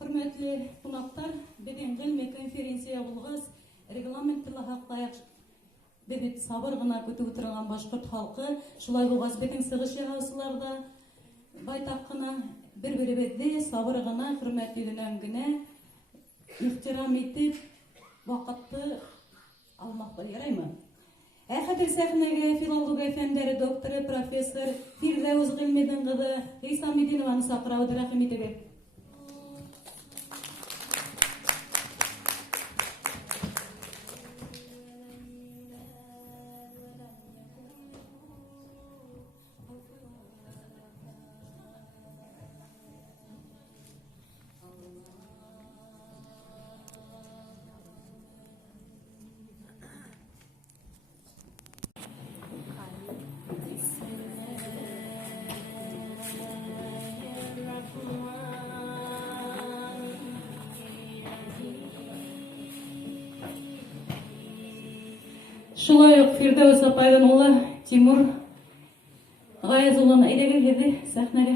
Hürmetli qonaqlar, bugün gilme konferensiya bulğaz, reglamentli haqlayaq bebet sabır gına kötüp oturgan Başkurt halkı, şulay bulğaz bugün sığış yağısılarda baytaqına bir-biribizde sabır gına, hürmetli dönemgine ihtiram etip vaqtı almaq yaraymy? Әхәдер сәхнәгә филология фәннәре докторы, профессор Фирдәүс Гыйльмидің кызы Гыйса Мединованы сакырабыз, рәхим итегез. Şulay uq Firdevs apaydan oğlu Timur Gayazulun әйдәгез dedi сәхнәгә.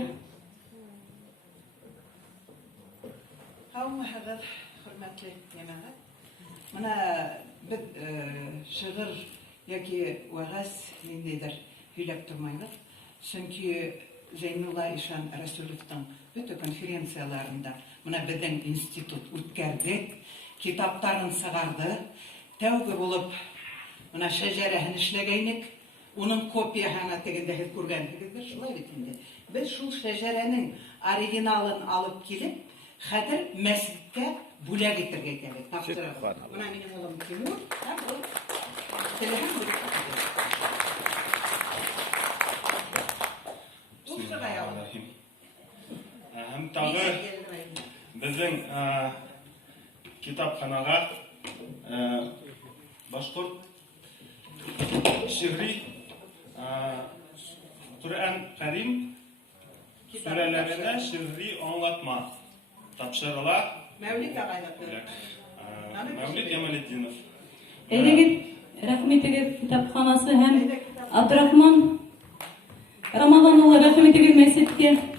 Хәзер хөрмәтле җәмәгать. Менә бит шигырь яки вагаз ниндидер һөйләп тормыйбыз. Чөнки Зәйнулла Ишан Расуловның бөтен конференцияларында менә безнең институт үткәрдек, китапларын сыгарды. Тәүге булып Менә шәҗәрәһен эшләгәйнек, уның копияһына тегендә һез күргәнсегездер, шулай бит инде. Без шул шәҗәрәнең оригиналын алып килеп, хәзер мәсҗидкә бүләк итәргә кирәк. Тапшырабыз. Менә минем улым Тимур, һәм ул теләгән бүләк итә. Һәм тагы безнең китапханага Башкорт шигъри Kur'an Karim сүрәләрендә шигъри аңлатма тапшырыла. Мәүлид агайлык. Мәүлид Ямалетдинов. Әйдәгез, рәхим итегез китапханасы һәм Абдрахман Рамазан улы, рәхим итегез мәсҗидкә.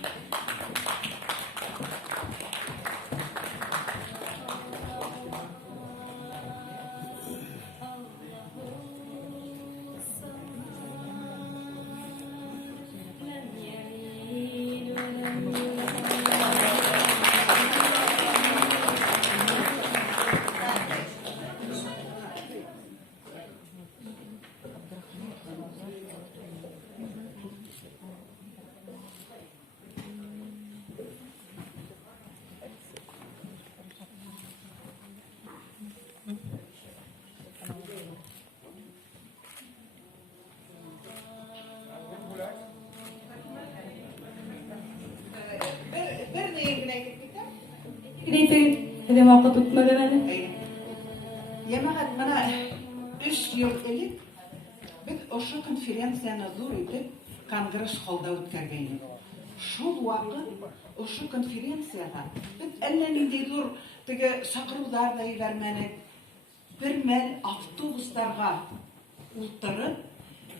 Hadi vakit tutmadan hadi. Җәмәгать, менә 3 ел элек без ошо конференцияны зур итеп конгресс холда үткәргәйнек. Шул вакыт ошо конференцияга без әллә нинди зур теге сакырулар да җибәрмәдек. Бер мәл автобусларга утырып,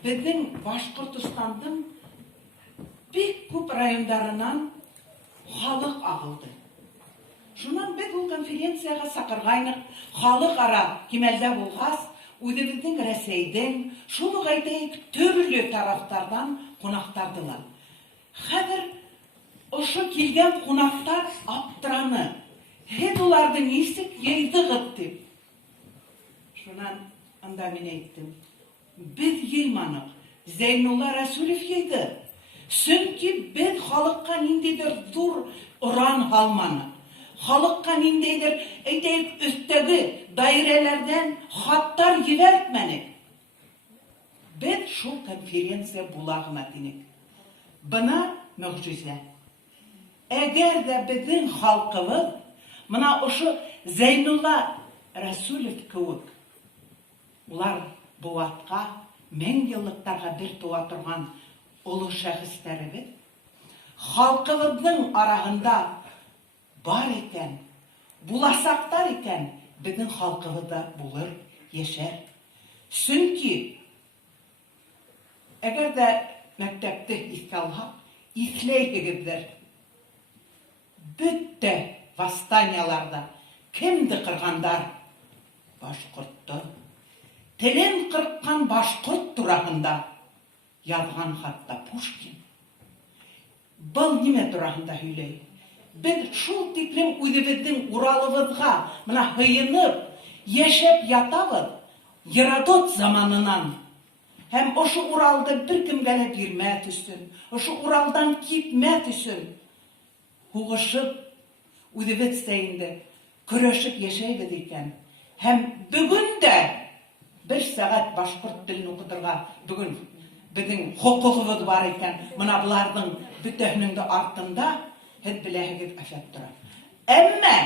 безнең Башкортстанның бик күп районнарыннан халык агылды. Шуннан без ул конференцияга сакыргайнык, халыкара кимәлдә булгас, үзебезнең Рәсәйдән, шул ук әйтәйек, төрле тарафтардан кунактардылар. Хәзер ошо килгән кунактар аптыраны. Һез уларны ничек йыйдыгыз дип. Шуннан анда мин әйттем. Без йыйманык. Зәйнулла Расулов йыйды. Чөнки без халыкка ниндидер зур уран алманык. Халыкка ниндидер, әйтәйек, өстәге даирәләрдән хаттар җибәртмәдек. Без шул конференция була гына дидек. Бына мөгъҗиза. Әгәр дә безнең халкыбыз менә ошо Зәйнулла Расулов кебек улар буатка, 1000 еллыктарга бер туа торган олы шәхестәребез халкыбызның арасында бар икән, буласактар икән, безнең халкыбызда булыр, яшәр. Чөнки әгәр дә мәктәпте искә алһак, исләйсегездер. Бөтә восстанияларда кемді қырғандар? Башқұртты. Телен қырыққан башқұрт турағында язған хатта Пушкин. Бұл неме турағында сөйлей? Біз шул тиклем үзебездин уралыбызга мына хыйынып, яшәп ятабыз Геродот заманынан. Һәм ошы Уралды бер кемгә лә бирмә төсен, ошы Уралдан китмә төсен. Хугышып, үзебез сәйинде көрәшеп яшәйбез икән. Һәм бүген дә бер сәгать башкорт телен укытырга бүген безнең хокукыбыз бар икән. Мына буларның бөтәһенең дә артында һез беләһегез әфәт тора. Әмма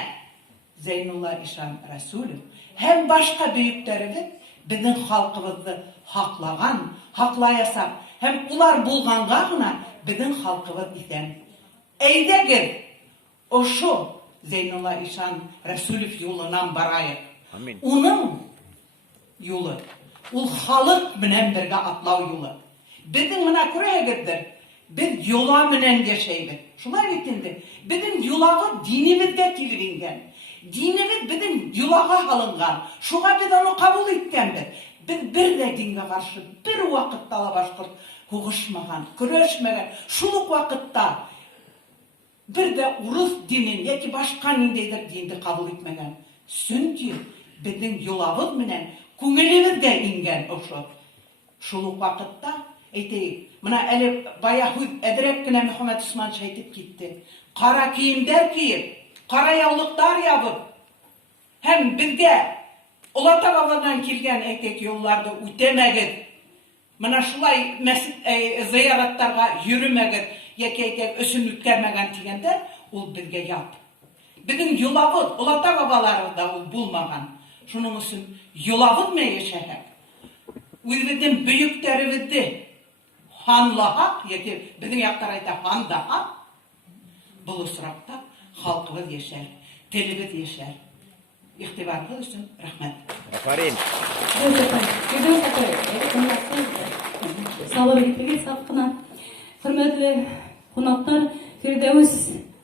Зәйнулла Ишан Рәсүлев һәм башка бөйөкләребез безнең халкыбызны хаклаган, хаклаясак, һәм улар булганга гына безнең халкыбыз исән. Әйдәгез, ошо Зәйнулла Ишан Рәсүлев юлынан барайык. Уның юлы, ул халык менән бергә атлау юлы. Безнең мына күрәһегездер, без юла менән яшәйбез. Шулай бит инде. Безнең юлагы динебезгә килеп ингән. Динебез безнең юлага алынган. Шуга без аны кабул иткәнбез. Без бер дә дингә каршы бер вакытта ла башкорт хугышмаган, көрәшмәгән. Шул ук вакытта бер дә урыс динен яки башка ниндәйдер динде кабул итмәгән. Чөнки безнең юлабыз менән күңелебезгә ингән ошо. Шул ук вакытта әйтәйек, мына әле бая әдрәк кенә Мөхәммәд Усман әйтеп китте. Кара киемдәр киеп, кара яулыктар ябып, һәм безгә Олата бабадан килгән әйтәйек юлларда үтәмәгез. Мына шулай мәсҗид зыяраттарга йөрмәгез, яки әйтәйек өчен үткәрмәгән дигәндә, ул безгә ят. Безнең юлабыз, олата бабаларында ул булмаган. Шуның өчен юлабыз менә яшәһәк, үзебезнең бөйөкләребезне ханлаһак, яки безнең яктар әйтә хандаһак, бу осракта халкыбыз яшәр, телебез яшәр. Игътибарыгыз өчен рәхмәт. Афарин. Салыр итегез сапкына. Хөрмәтле кунаклар, Фирдәүс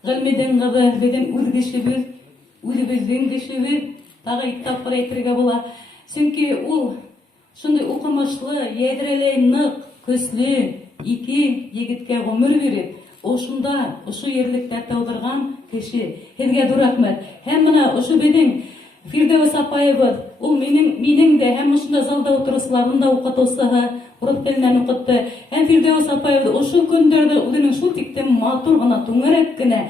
гыйльмидән гыбы безнең үз кешебез, үзебезнең кешебез, тагы иттап әйтергә була. Чөнки ул шундый укымышлы, ядрәләй нык, көсле ике егеткә гомер биреп, ошында, ошо ерлектә тудырган кеше. Һезгә ду рәхмәт. Һәм менә ошо безнең Фирдәүс апайыбыз, ул минең дә һәм ошында залда утырышларның да укытучысы, урыс теленнән укытты. Һәм Фирдәүс апайыбыз ошо көндәрдә үзенең шул тиктем матур гына, түңәрәк кенә,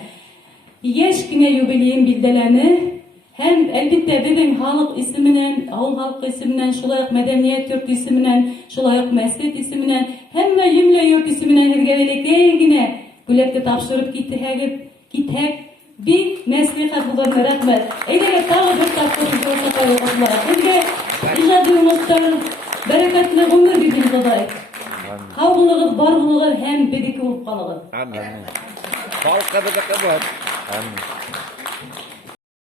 яшь кенә юбилеен билдәләне. Һәм әлбәттә безнең халык исеменнән, авыл халкы исеменнән, шулай ук мәдәният йорты исеменнән, шулай ук мәсҗид исеменнән, һәммә җөмлә йорт исеменнән һезгә бәләкәй генә бүләккә тапшырып китһәгез, бик мәслихәт булган рәхмәт. Әйдәгез тагы бер тапкыр һезгә иҗади уңышлар, бәрәкәтле гомер бирегез Ходай. Һаулыгыз, барлыгы һәм бедеке булып калыгыз. Амин. Халкыбызга кабат. Амин.